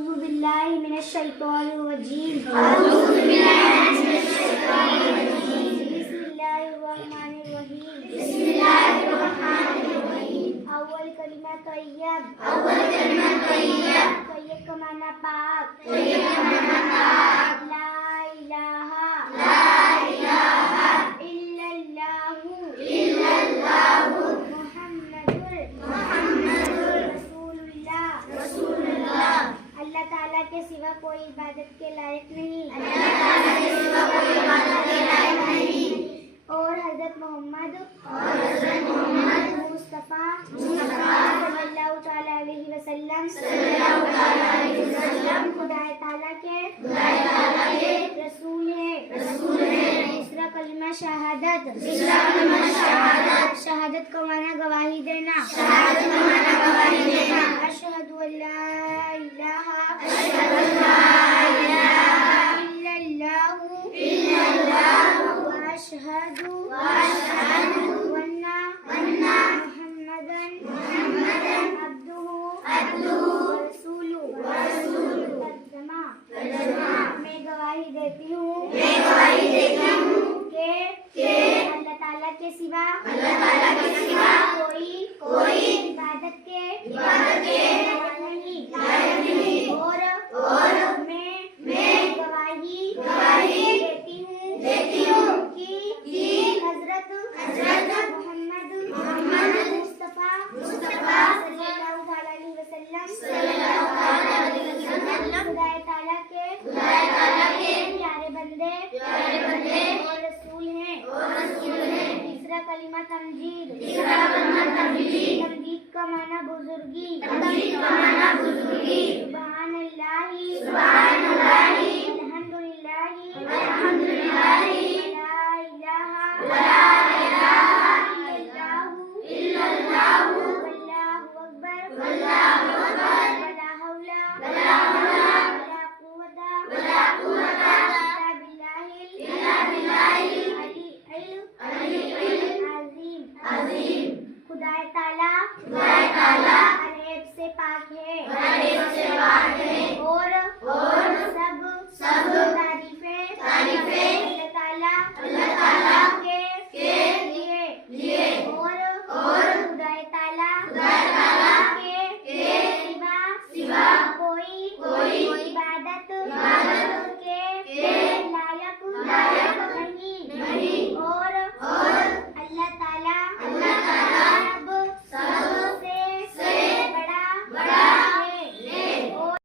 أعوذ بالله من الشيطان الرجيم. بسم الله الرحمن الرحيم. أول كلمة طيب. طيب کا معنی پاک. لا إله إلا الله محمد رسول اللہ. اللہ تعالیٰ کے سوا کوئی عبادت کے لائق نہیں. اور حضرت محمد مصطفیٰ صلی اللہ تعالیٰ علیہ وسلم خدا تعالیٰ کے رسول ہیں. دوسرا کلمہ شہادت. شہادت کا معنی گواہی دینا. اشہد ان لا الہ الا اللہ واشہد ان محمدا عبدہ ورسولہ. میں گواہی دیتی ہوں کہ اللہ تعالیٰ کے سوا کوئی عبادت کے نہیں. اور میں گواہی دیتی ہوں کہ حضرت محمد مصطفیٰ صلی اللہ علیہ وسلم خدا تعالیٰ کے پیارے بندے اور رسول ہیں. تیسرا کلمہ تمجید. تمجید کا معنی بزرگی.